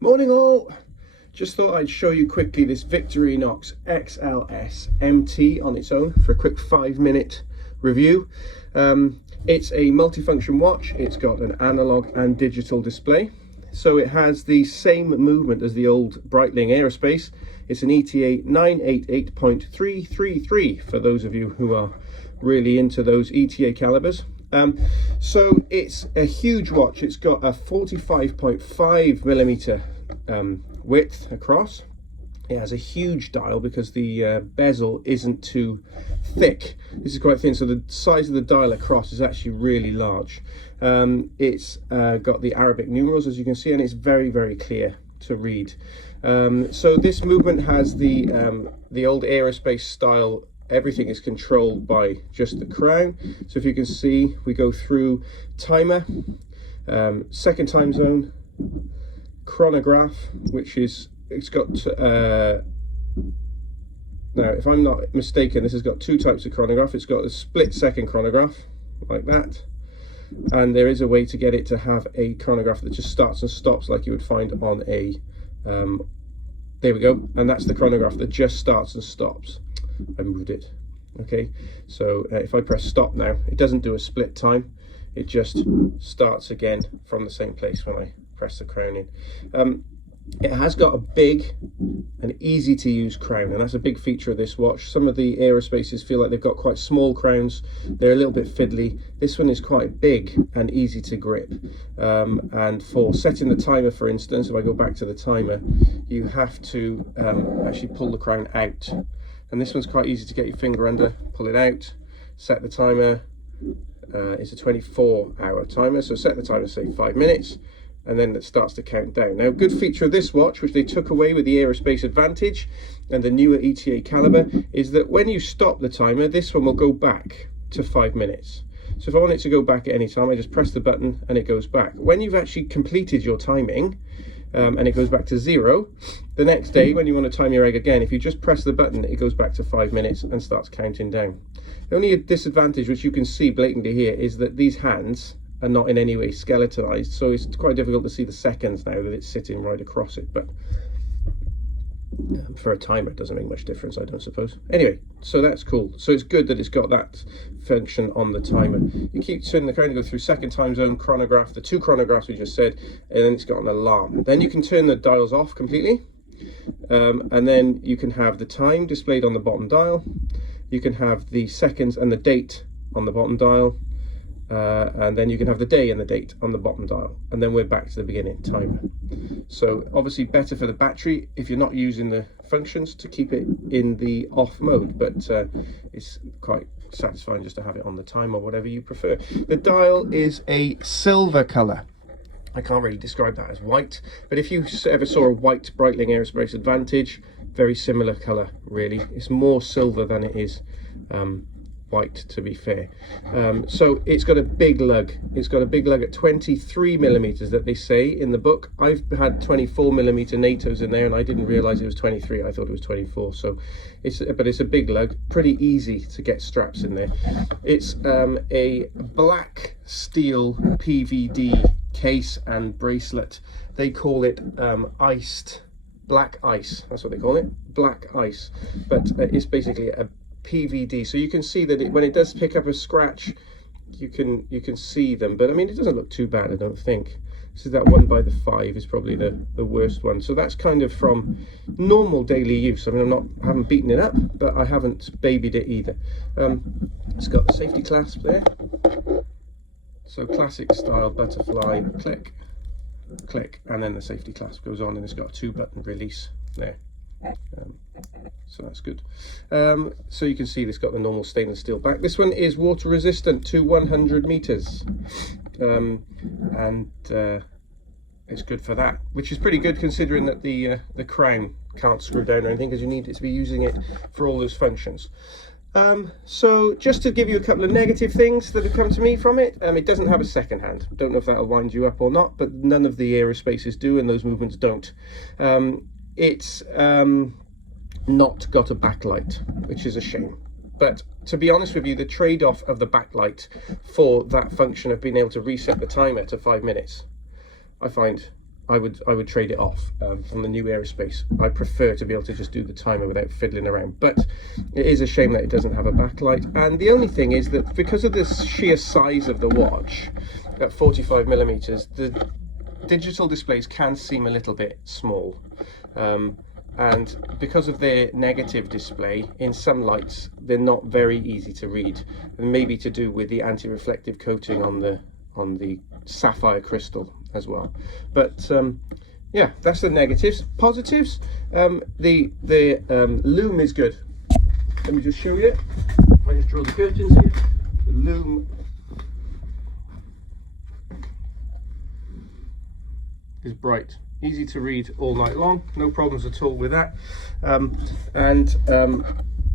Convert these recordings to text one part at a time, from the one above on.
Morning all! Just thought I'd show you quickly this Victorinox XLS MT on its own for a quick 5-minute review. It's a multifunction watch. It's got an analog and digital display. So it has the same movement as the old Breitling Aerospace. It's an ETA 988.333 for those of you who are really into those ETA calibers. So it's a huge watch. It's got a 45.5mm width across. It has a huge dial because the bezel isn't too thick. This is quite thin, so the size of the dial across is actually really large. It's got the Arabic numerals, as you can see, and it's very, very clear to read. So this movement has the old aerospace style. Everything is controlled by just the crown. So if you can see, we go through timer, second time zone, chronograph, which is, it's got now if I'm not mistaken, this has got two types of chronograph. It's got a split second chronograph like that, and there is a way to get it to have a chronograph that just starts and stops like you would find on a there we go, and that's the chronograph that just starts and stops. I moved it. Okay, so if I press stop now, it doesn't do a split time, it just starts again from the same place when I press the crown in. It has got a big and easy to use crown, and that's a big feature of this watch. Some of the aerospaces feel like they've got quite small crowns, they're a little bit fiddly. This one is quite big and easy to grip, and for setting the timer, for instance, if I go back to the timer, you have to actually pull the crown out, and this one's quite easy to get your finger under, pull it out, set the timer. It's a 24-hour timer, so set the timer, say 5 minutes, and then it starts to count down. Now, a good feature of this watch, which they took away with the Aerospace Advantage and the newer ETA caliber, is that when you stop the timer, this one will go back to 5 minutes. So if I want it to go back at any time, I just press the button and it goes back. When you've actually completed your timing, and it goes back to 0, the next day when you want to time your egg again, if you just press the button, it goes back to 5 minutes and starts counting down. The only disadvantage, which you can see blatantly here, is that these hands are not in any way skeletonized, so it's quite difficult to see the seconds now that it's sitting right across it, but for a timer it doesn't make much difference, I don't suppose. Anyway, so that's cool. So it's good that it's got that function on the timer. You keep turning the crown to go through second time zone, chronograph, the two chronographs we just said, and then it's got an alarm. Then you can turn the dials off completely, and then you can have the time displayed on the bottom dial. You can have the seconds and the date on the bottom dial, and then you can have the day and the date on the bottom dial, and then we're back to the beginning timer. So obviously better for the battery if you're not using the functions to keep it in the off mode, but it's quite satisfying just to have it on the time or whatever you prefer. The dial is a silver color. I can't really describe that as white, but if you ever saw a white Breitling Aerospace Advantage, very similar color really. It's more silver than it is white, to be fair. So it's got a big lug. It's got a big lug at 23mm that they say in the book. I've had 24mm NATOs in there and I didn't realize it was 23. I thought it was 24. So it's a big lug, pretty easy to get straps in there. It's a black steel PVD case and bracelet. They call it iced black ice. That's what they call it, black ice, but it's basically a PVD, so you can see that when it does pick up a scratch, you can see them, but I mean it doesn't look too bad, I don't think. This is that 1x5 is probably the worst one, so that's kind of from normal daily use. I mean I haven't beaten it up, but I haven't babied it either. It's got the safety clasp there, so classic style butterfly, click click, and then the safety clasp goes on, and it's got a 2-button release there. So that's good. So you can see it's got the normal stainless steel back. This one is water resistant to 100 meters, and it's good for that, which is pretty good considering that the crown can't screw down or anything, because you need it to be using it for all those functions. So just to give you a couple of negative things that have come to me from it, it doesn't have a second hand. Don't know if that'll wind you up or not, but none of the aerospaces do, and those movements don't. It's not got a backlight, which is a shame. But to be honest with you, the trade-off of the backlight for that function of being able to reset the timer to 5 minutes, I find I would trade it off from the new Aerospace. I prefer to be able to just do the timer without fiddling around, but it is a shame that it doesn't have a backlight. And the only thing is that because of the sheer size of the watch at 45mm, the digital displays can seem a little bit small, and because of their negative display, in some lights they're not very easy to read, and maybe to do with the anti-reflective coating on the sapphire crystal as well. But yeah, that's the negatives. Positives, the loom is good. Let me just show you. I just draw the curtains here. The loom is bright, easy to read all night long, no problems at all with that.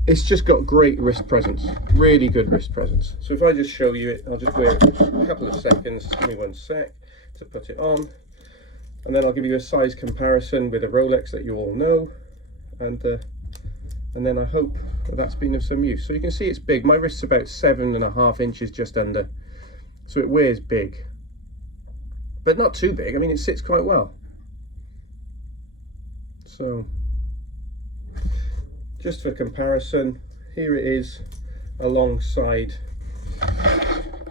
It's just got great wrist presence, really good wrist presence. So if I just show you it, I'll just wear it a couple of seconds, give me 1 sec to put it on, and then I'll give you a size comparison with a Rolex that you all know, and then I hope that's been of some use. So you can see it's big. My wrist's about 7.5 inches, just under, so it wears big, but not too big. I mean, it sits quite well. So just for comparison, here it is alongside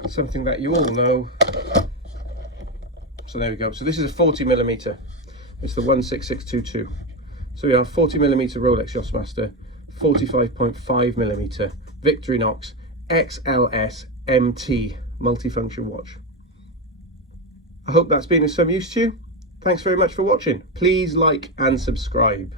something that you all know. So there we go. So this is a 40mm. It's the 16622. So we have 40mm Rolex Yachtmaster, 45.5mm Victorinox XLS MT multifunction watch. I hope that's been of some use to you. Thanks very much for watching. Please like and subscribe.